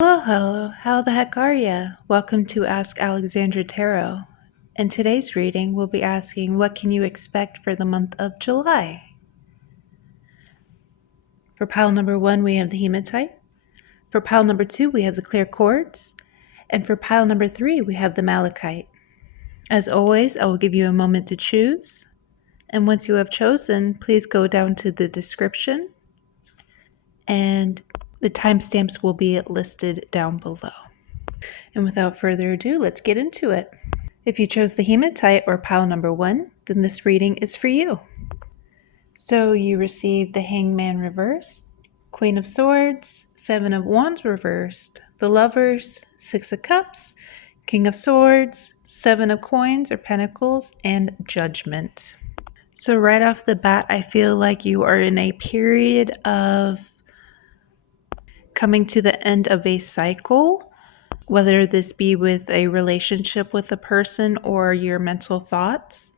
Hello, how the heck are ya? Welcome to Ask Alexandra Tarot. In today's reading, we'll be asking what can you expect for the month of July? For pile number 1, we have the hematite. For pile number 2, we have the clear quartz. And for pile number 3, we have the malachite. As always, I will give you a moment to choose. And once you have chosen, please go down to the description and the timestamps will be listed down below. And without further ado, let's get into it. If you chose the hematite or pile number 1, then this reading is for you. So you received the Hangman reversed, Queen of Swords, Seven of Wands reversed, the Lovers, Six of Cups, King of Swords, Seven of Coins or Pentacles, and Judgment. So right off the bat, I feel like you are in a period of coming to the end of a cycle, whether this be with a relationship with a person or your mental thoughts.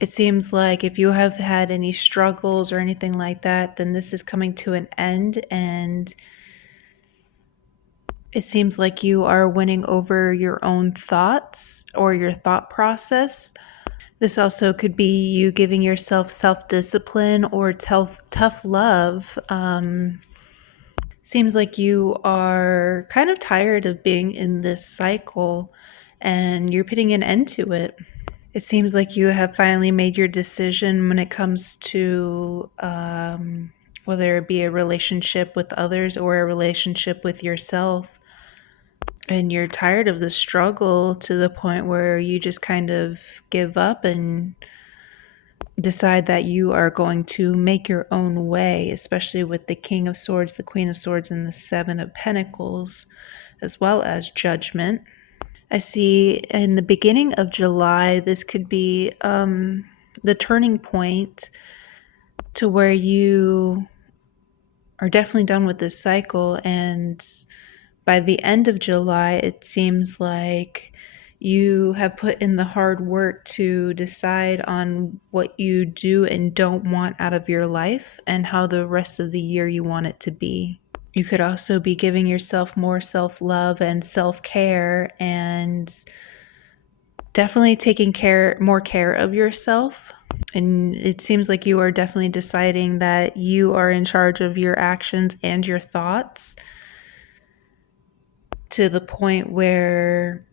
It seems like if you have had any struggles or anything like that, then this is coming to an end, and it seems like you are winning over your own thoughts or your thought process. This also could be you giving yourself self-discipline or tough love. Seems like you are kind of tired of being in this cycle and you're putting an end to it. It seems like you have finally made your decision when it comes to whether it be a relationship with others or a relationship with yourself. And you're tired of the struggle to the point where you just kind of give up and decide that you are going to make your own way, especially with the King of Swords, the Queen of Swords, and the Seven of Pentacles, as well as Judgment. I see in the beginning of July, this could be the turning point to where you are definitely done with this cycle. And by the end of July, it seems like you have put in the hard work to decide on what you do and don't want out of your life and how the rest of the year you want it to be. You could also be giving yourself more self-love and self-care and definitely taking more care of yourself. And it seems like you are definitely deciding that you are in charge of your actions and your thoughts to the point where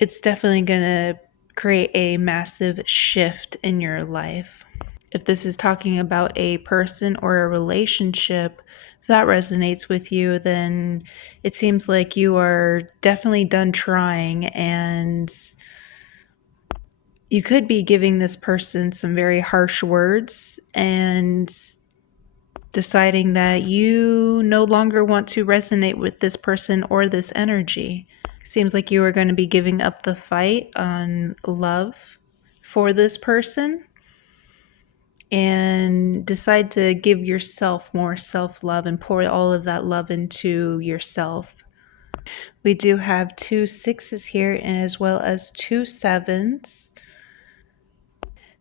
it's definitely going to create a massive shift in your life. If this is talking about a person or a relationship, if that resonates with you, then it seems like you are definitely done trying, and you could be giving this person some very harsh words and deciding that you no longer want to resonate with this person or this energy. Seems like you are going to be giving up the fight on love for this person and decide to give yourself more self-love and pour all of that love into yourself. We do have 2 6s here as well as 2 7s.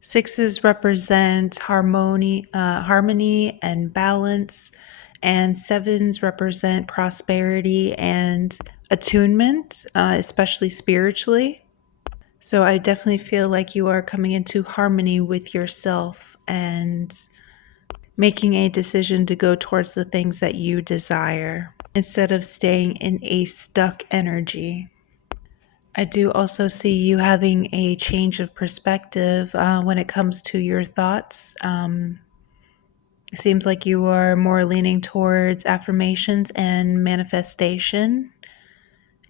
6s represent harmony and balance, and 7s represent prosperity and attunement, especially spiritually. So I definitely feel like you are coming into harmony with yourself and making a decision to go towards the things that you desire instead of staying in a stuck energy. I do also see you having a change of perspective when it comes to your thoughts. It seems like you are more leaning towards affirmations and manifestation,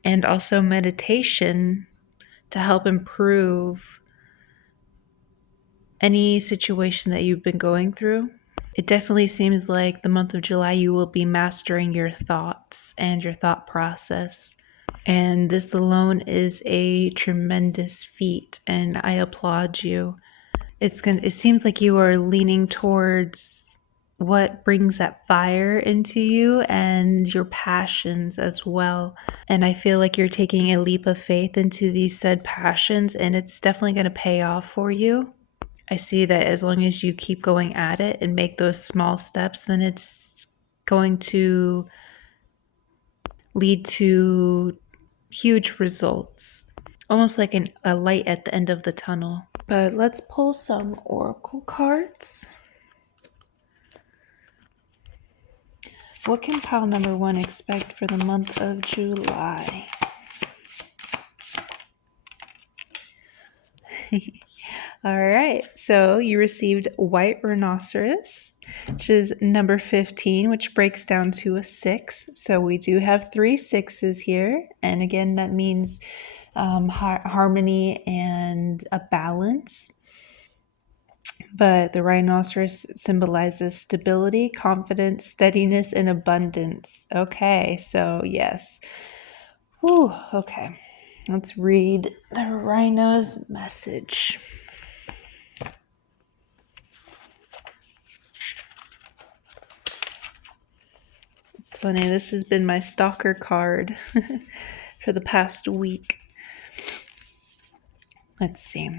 and also meditation to help improve any situation that you've been going through. It definitely seems like the month of July you will be mastering your thoughts and your thought process. And this alone is a tremendous feat, and I applaud you. It seems like you are leaning towards what brings that fire into you and your passions as well. And I feel like you're taking a leap of faith into these said passions, and it's definitely going to pay off for you. I see that as long as you keep going at it and make those small steps, then it's going to lead to huge results, almost like a light at the end of the tunnel. But let's pull some oracle cards. What can pile number 1 expect for the month of July? All right, so you received White Rhinoceros, which is number 15, which breaks down to a 6. So we do have 3 sixes here. And again, that means harmony and a balance. But the rhinoceros symbolizes stability, confidence, steadiness, and abundance. Okay, so yes. Whew, okay. Let's read the rhino's message. It's funny, this has been my stalker card for the past week. Let's see.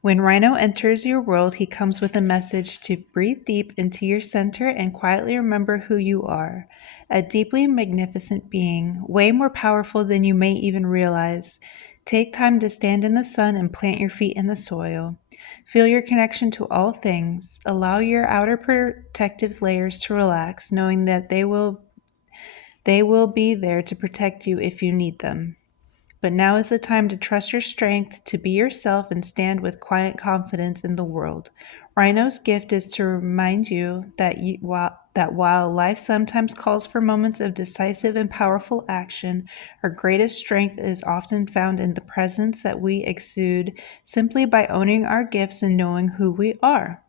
When Rhino enters your world, he comes with a message to breathe deep into your center and quietly remember who you are. A deeply magnificent being, way more powerful than you may even realize. Take time to stand in the sun and plant your feet in the soil. Feel your connection to all things. Allow your outer protective layers to relax, knowing that they will be there to protect you if you need them. But now is the time to trust your strength, to be yourself, and stand with quiet confidence in the world. Rhino's gift is to remind you that while life sometimes calls for moments of decisive and powerful action, our greatest strength is often found in the presence that we exude simply by owning our gifts and knowing who we are.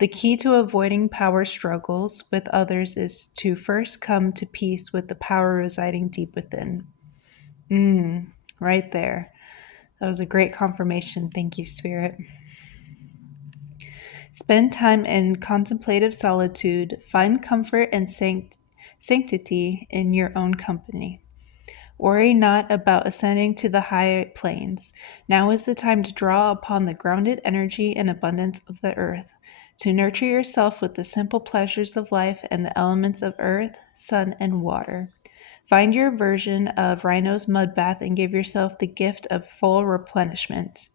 The key to avoiding power struggles with others is to first come to peace with the power residing deep within. Right there. That was a great confirmation. Thank you, Spirit. Spend time in contemplative solitude. Find comfort and sanctity in your own company. Worry not about ascending to the high planes. Now is the time to draw upon the grounded energy and abundance of the earth, to nurture yourself with the simple pleasures of life and the elements of earth, sun, and water. Find your version of Rhino's mud bath and give yourself the gift of full replenishment.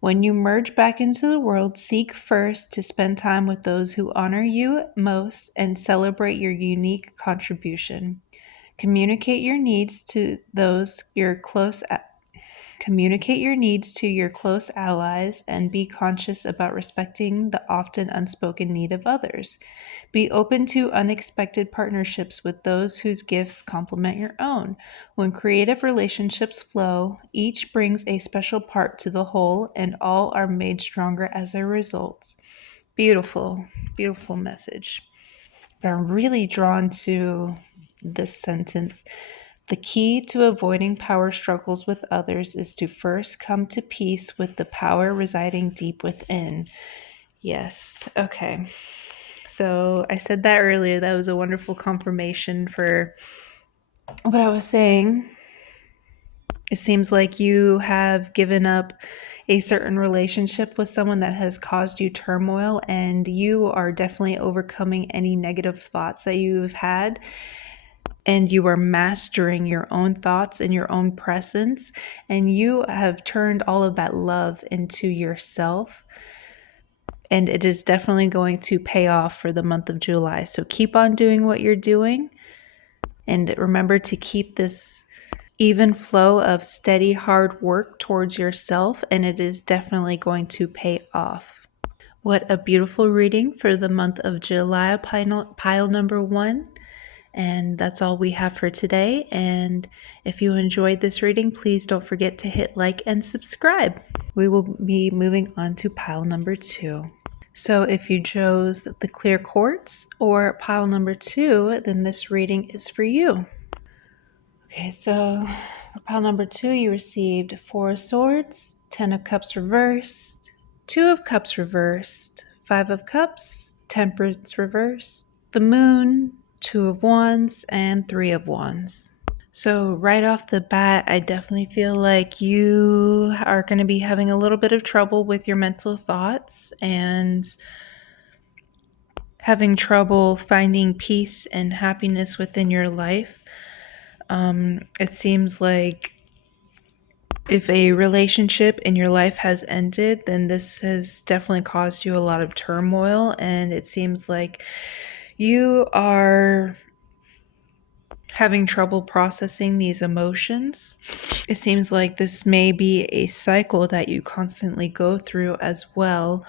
When you merge back into the world, seek first to spend time with those who honor you most and celebrate your unique contribution. Communicate your needs to your close allies and be conscious about respecting the often unspoken need of others. Be open to unexpected partnerships with those whose gifts complement your own. When creative relationships flow, each brings a special part to the whole, and all are made stronger as a result. Beautiful, beautiful message. But I'm really drawn to this sentence. The key to avoiding power struggles with others is to first come to peace with the power residing deep within. Yes, okay. So I said that earlier. That was a wonderful confirmation for what I was saying. It seems like you have given up a certain relationship with someone that has caused you turmoil, and you are definitely overcoming any negative thoughts that you've had. And you are mastering your own thoughts and your own presence, and you have turned all of that love into yourself. And it is definitely going to pay off for the month of July. So keep on doing what you're doing. And remember to keep this even flow of steady, hard work towards yourself. And it is definitely going to pay off. What a beautiful reading for the month of July, pile number 1. And that's all we have for today. And if you enjoyed this reading, please don't forget to hit like and subscribe. We will be moving on to pile number 2. So if you chose the clear quartz or pile number 2, then this reading is for you. Okay, so for pile number 2, you received 4 of Swords, 10 of Cups reversed, 2 of Cups reversed, 5 of Cups, Temperance reversed, the Moon, 2 of Wands, and 3 of Wands. So right off the bat, I definitely feel like you are going to be having a little bit of trouble with your mental thoughts and having trouble finding peace and happiness within your life. It seems like if a relationship in your life has ended, then this has definitely caused you a lot of turmoil, and it seems like you are having trouble processing these emotions. It seems like this may be a cycle that you constantly go through as well.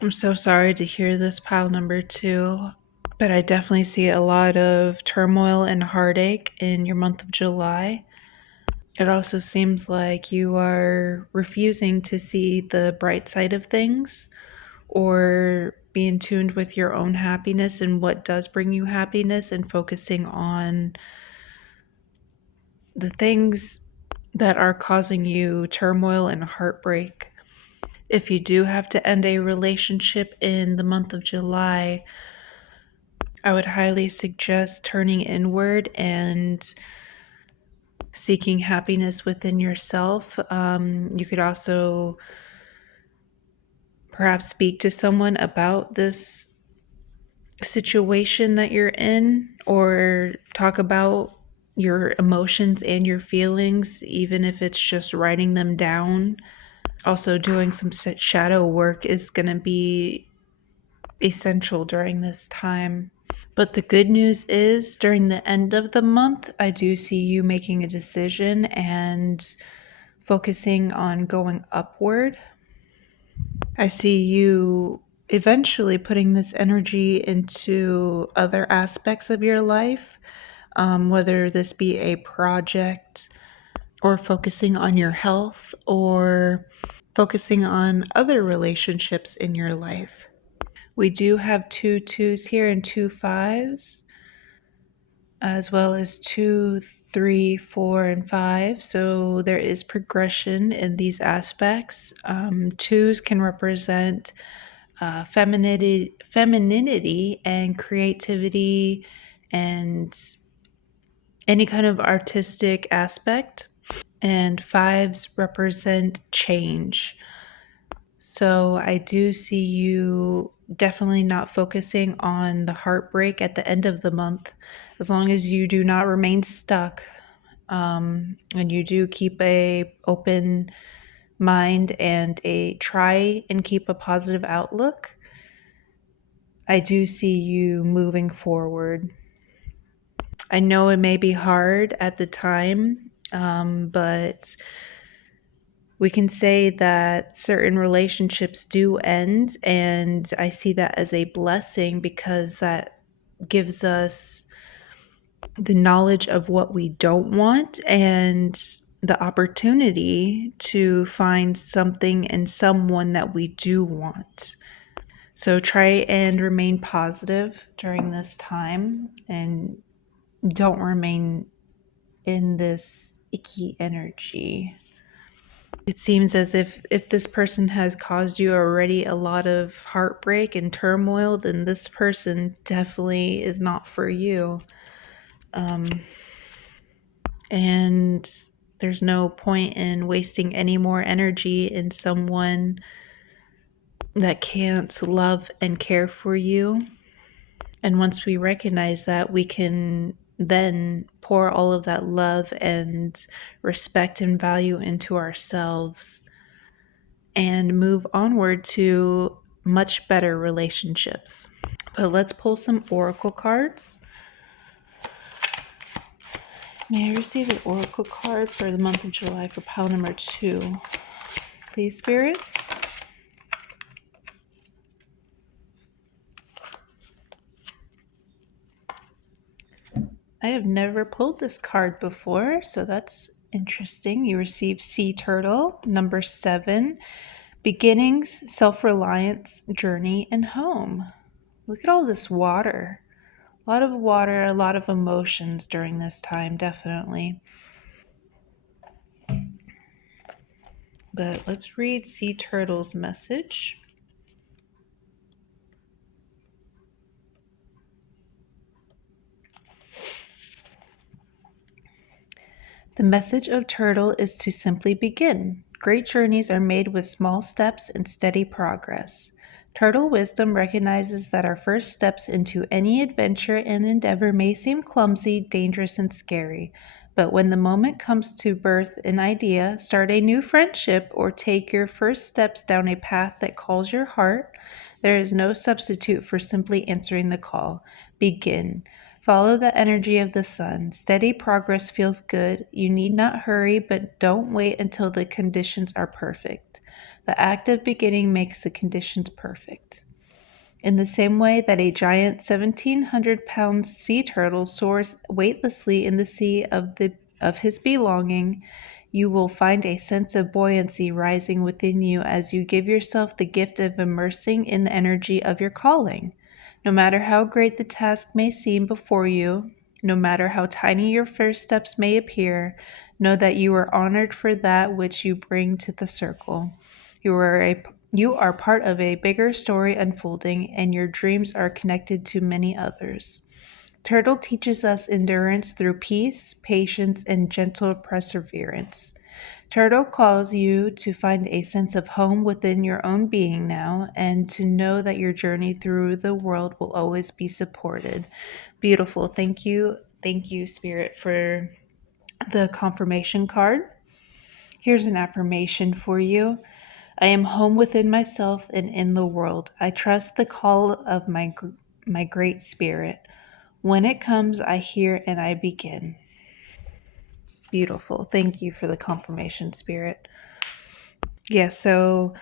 I'm so sorry to hear this, pile number two, but I definitely see a lot of turmoil and heartache in your month of July. It also seems like you are refusing to see the bright side of things or be in tuned with your own happiness and what does bring you happiness, and focusing on the things that are causing you turmoil and heartbreak. If you do have to end a relationship in the month of July, I would highly suggest turning inward and seeking happiness within yourself. You could also perhaps speak to someone about this situation that you're in, or talk about your emotions and your feelings, even if it's just writing them down. Also, doing some shadow work is going to be essential during this time. But the good news is, during the end of the month, I do see you making a decision and focusing on going upward. I see you eventually putting this energy into other aspects of your life, whether this be a project or focusing on your health or focusing on other relationships in your life. We do have two twos here and two fives, as well as 2, 3, 4, and 5. So there is progression in these aspects. Twos can represent femininity and creativity and any kind of artistic aspect. And fives represent change. So I do see you definitely not focusing on the heartbreak at the end of the month, as long as you do not remain stuck, and you do keep a open mind and a try and keep a positive outlook. I do see you moving forward. I know it may be hard at the time, but we can say that certain relationships do end, and I see that as a blessing because that gives us the knowledge of what we don't want and the opportunity to find something and someone that we do want. So try and remain positive during this time and don't remain in this icky energy. It seems as if this person has caused you already a lot of heartbreak and turmoil, then this person definitely is not for you. And there's no point in wasting any more energy in someone that can't love and care for you. And once we recognize that, we can then pour all of that love and respect and value into ourselves and move onward to much better relationships. But let's pull some oracle cards. May I receive an oracle card for the month of July for pile number 2? Please, Spirit. I have never pulled this card before, so that's interesting. You receive Sea Turtle, number 7, Beginnings, Self-Reliance, Journey, and Home. Look at all this water. A lot of water, a lot of emotions during this time, definitely. But let's read Sea Turtle's message. The message of Turtle is to simply begin. Great journeys are made with small steps and steady progress. Turtle wisdom recognizes that our first steps into any adventure and endeavor may seem clumsy, dangerous, and scary, But when the moment comes to birth an idea, start a new friendship, or take your first steps down a path that calls your heart, there is no substitute for simply answering the call. Begin. Follow the energy of the sun. Steady progress feels good. You need not hurry, but don't wait until the conditions are perfect. The act of beginning makes the conditions perfect. In the same way that a giant 1,700-pound sea turtle soars weightlessly in the sea of his belonging, you will find a sense of buoyancy rising within you as you give yourself the gift of immersing in the energy of your calling. No matter how great the task may seem before you, no matter how tiny your first steps may appear, know that you are honored for that which you bring to the circle. You are part of a bigger story unfolding, and your dreams are connected to many others. Turtle teaches us endurance through peace, patience, and gentle perseverance. Turtle calls you to find a sense of home within your own being now, and to know that your journey through the world will always be supported. Beautiful. Thank you. Thank you, Spirit, for the confirmation card. Here's an affirmation for you. I am home within myself and in the world. I trust the call of my great spirit. When it comes, I hear and I begin. Beautiful. Thank you for the confirmation, Spirit. Yeah, so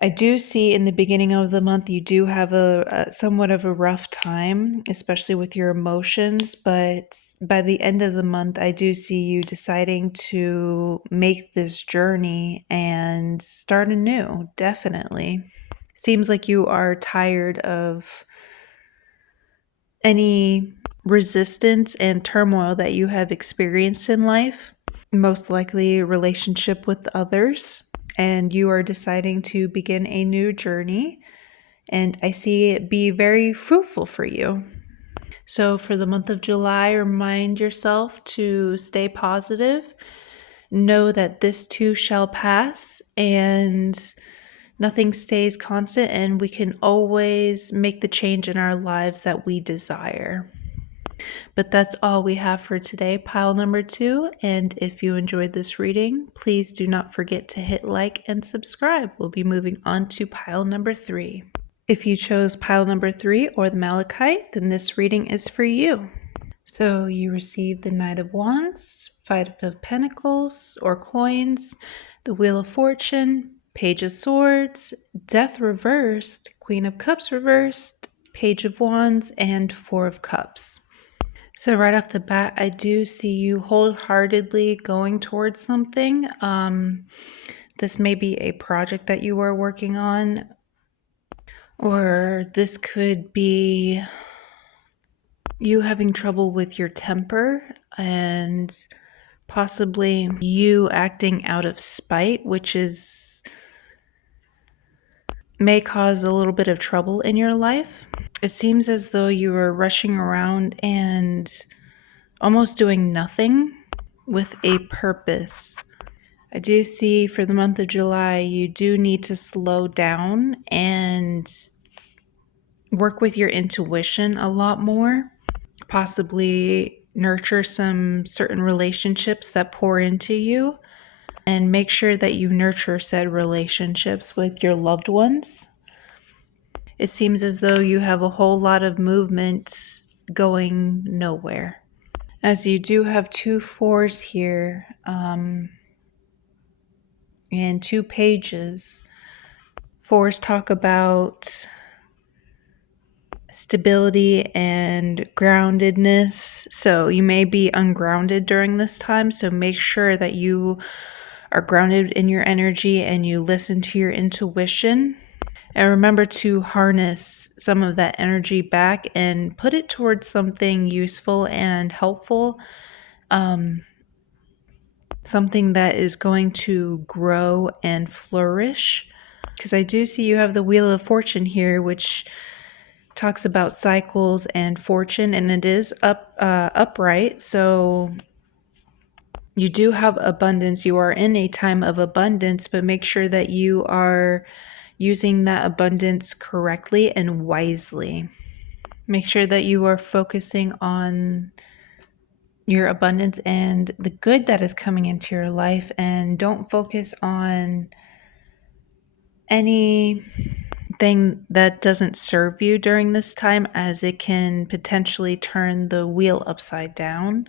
I do see in the beginning of the month you do have a somewhat of a rough time, especially with your emotions, but by the end of the month I do see you deciding to make this journey and start anew, definitely. Seems like you are tired of any resistance and turmoil that you have experienced in life, most likely relationship with others, and you are deciding to begin a new journey. And I see it be very fruitful for you. So, for the month of July, remind yourself to stay positive. Know that this too shall pass, and nothing stays constant, and we can always make the change in our lives that we desire. But that's all we have for today, pile number 2. And if you enjoyed this reading, please do not forget to hit like and subscribe. We'll be moving on to pile number 3. If you chose pile number 3 or the Malachite, then this reading is for you. So you receive the Knight of Wands, Five of Pentacles or coins, the Wheel of Fortune, Page of Swords, Death reversed, Queen of Cups reversed, Page of Wands, and Four of Cups. So right off the bat, I do see you wholeheartedly going towards something. This may be a project that you are working on, or this could be you having trouble with your temper and possibly you acting out of spite, which may cause a little bit of trouble in your life. It seems as though you are rushing around and almost doing nothing with a purpose. I do see for the month of July, you do need to slow down and work with your intuition a lot more. Possibly nurture some certain relationships that pour into you, and make sure that you nurture said relationships with your loved ones. It seems as though you have a whole lot of movement going nowhere. As you do have 2 fours here, and 2 pages. Fours talk about stability and groundedness. So you may be ungrounded during this time. So make sure that you are grounded in your energy and you listen to your intuition. And remember to harness some of that energy back and put it towards something useful and helpful. Something that is going to grow and flourish. Because I do see you have the Wheel of Fortune here, which talks about cycles and fortune, and it is upright. So you do have abundance. You are in a time of abundance, but make sure that you are using that abundance correctly and wisely. Make sure that you are focusing on your abundance and the good that is coming into your life, and don't focus on anything that doesn't serve you during this time, as it can potentially turn the wheel upside down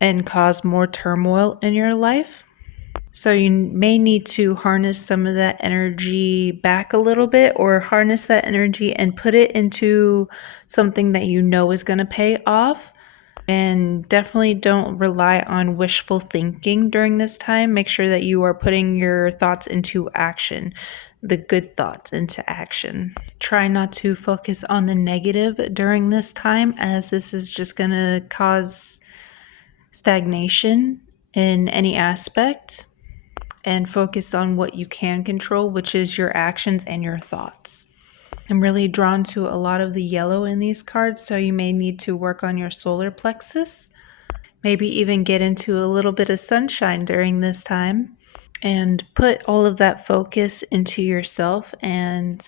and cause more turmoil in your life. So you may need to harness some of that energy back a little bit, or harness that energy and put it into something that you know is going to pay off. And definitely don't rely on wishful thinking during this time. Make sure that you are putting your thoughts into action, the good thoughts into action. Try not to focus on the negative during this time, as this is just going to cause stagnation in any aspect. And focus on what you can control, which is your actions and your thoughts. I'm really drawn to a lot of the yellow in these cards, so you may need to work on your solar plexus. Maybe even get into a little bit of sunshine during this time and put all of that focus into yourself and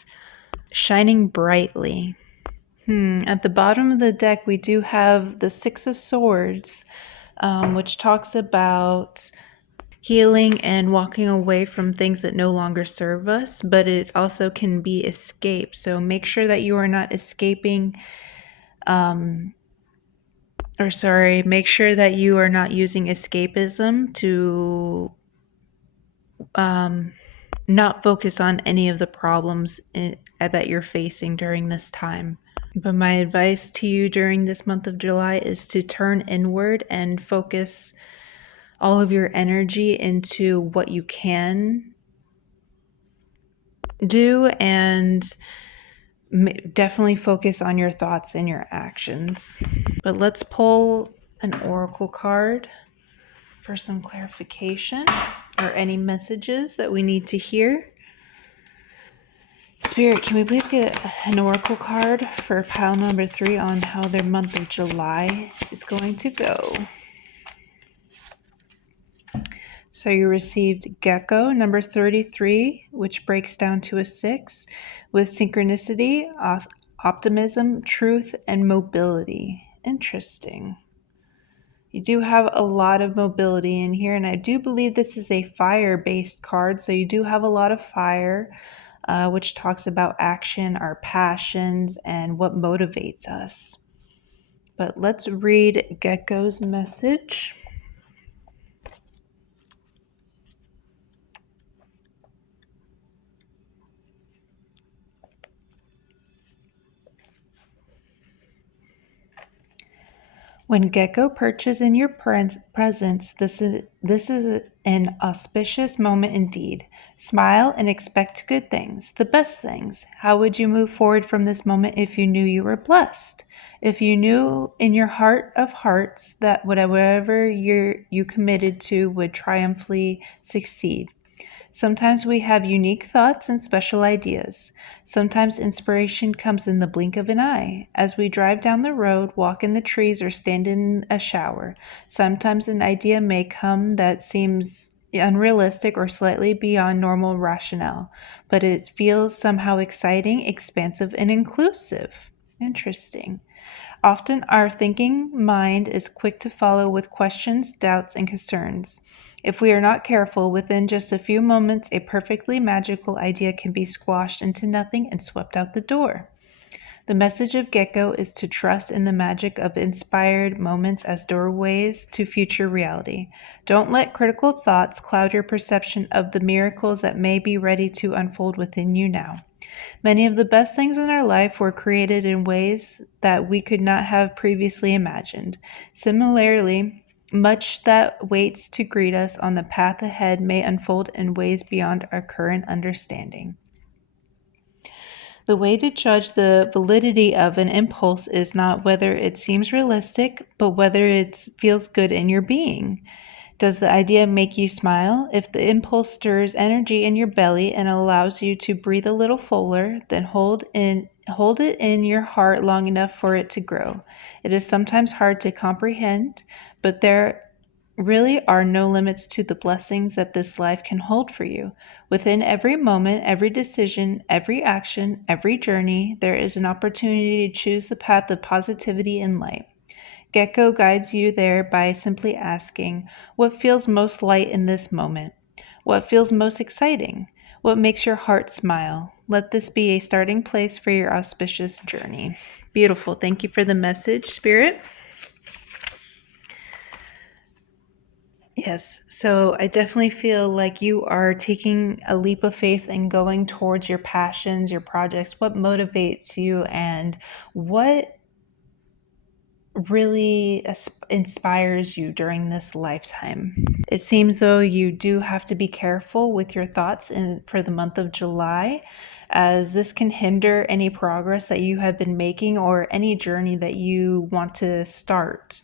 shining brightly. At the bottom of the deck, we do have the Six of Swords, which talks about healing and walking away from things that no longer serve us, but it also can be escape. So make sure that you are not escaping, make sure that you are not using escapism to not focus on any of the problems that you're facing during this time. But my advice to you during this month of July is to turn inward and focus all of your energy into what you can do, and definitely focus on your thoughts and your actions. But let's pull an oracle card for some clarification or any messages that we need to hear. Spirit, can we please get an oracle card for pile number 3 on how their month of July is going to go? So you received Gecko number 33, which breaks down to a 6, with synchronicity, optimism, truth, and mobility. Interesting. You do have a lot of mobility in here, and I do believe this is a fire-based card, so you do have a lot of fire, which talks about action, our passions, and what motivates us. But let's read Gecko's message. When Gecko perches in your presence, this is an auspicious moment indeed. Smile and expect good things, the best things. How would you move forward from this moment if you knew you were blessed? If you knew in your heart of hearts that whatever you committed to would triumphantly succeed? Sometimes we have unique thoughts and special ideas. Sometimes inspiration comes in the blink of an eye, as we drive down the road, walk in the trees, or stand in a shower. Sometimes an idea may come that seems unrealistic or slightly beyond normal rationale, but it feels somehow exciting, expansive, and inclusive. Interesting. Often our thinking mind is quick to follow with questions, doubts, and concerns. If we are not careful, within just a few moments, a perfectly magical idea can be squashed into nothing and swept out the door. The message of Gecko is to trust in the magic of inspired moments as doorways to future reality. Don't let critical thoughts cloud your perception of the miracles that may be ready to unfold within you now. Many of the best things in our life were created in ways that we could not have previously imagined. Similarly, much that waits to greet us on the path ahead may unfold in ways beyond our current understanding. The way to judge the validity of an impulse is not whether it seems realistic, but whether it feels good in your being. Does the idea make you smile? If the impulse stirs energy in your belly and allows you to breathe a little fuller, then hold it in your heart long enough for it to grow. It is sometimes hard to comprehend, but there really are no limits to the blessings that this life can hold for you. Within every moment, every decision, every action, every journey, there is an opportunity to choose the path of positivity and light. Gecko guides you there by simply asking, what feels most light in this moment? What feels most exciting? What makes your heart smile? Let this be a starting place for your auspicious journey. Beautiful. Thank you for the message, Spirit. Yes, so I definitely feel like you are taking a leap of faith and going towards your passions, your projects, what motivates you, and what really inspires you during this lifetime. It seems though you do have to be careful with your thoughts for the month of July, as this can hinder any progress that you have been making or any journey that you want to start.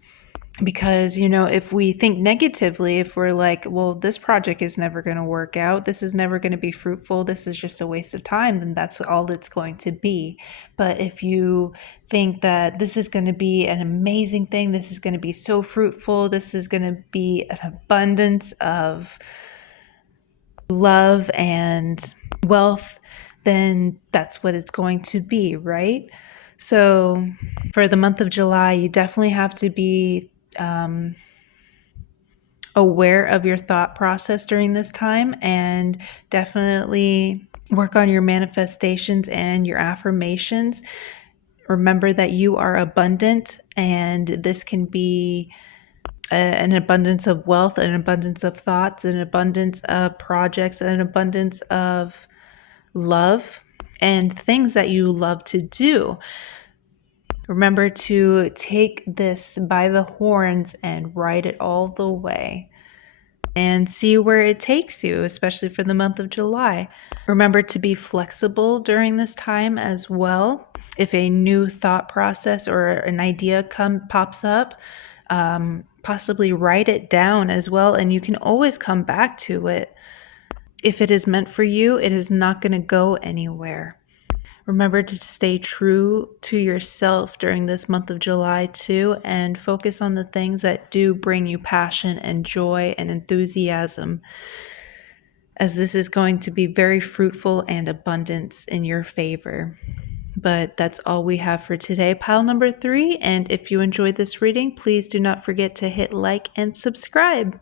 Because, if we think negatively, if we're like, well, this project is never going to work out, this is never going to be fruitful, this is just a waste of time, then that's all it's going to be. But if you think that this is going to be an amazing thing, this is going to be so fruitful, this is going to be an abundance of love and wealth, then that's what it's going to be, right? So for the month of July, you definitely have to be aware of your thought process during this time, and definitely work on your manifestations and your affirmations. Remember that you are abundant, and this can be an abundance of wealth, an abundance of thoughts, an abundance of projects, an abundance of love and things that you love to do. Remember to take this by the horns and ride it all the way and see where it takes you, especially for the month of July. Remember to be flexible during this time as well. If a new thought process or an idea pops up, possibly write it down as well, and you can always come back to it. If it is meant for you, it is not going to go anywhere. Remember to stay true to yourself during this month of July too, and focus on the things that do bring you passion and joy and enthusiasm, as this is going to be very fruitful and abundance in your favor. But that's all we have for today, pile number 3. And if you enjoyed this reading, please do not forget to hit like and subscribe.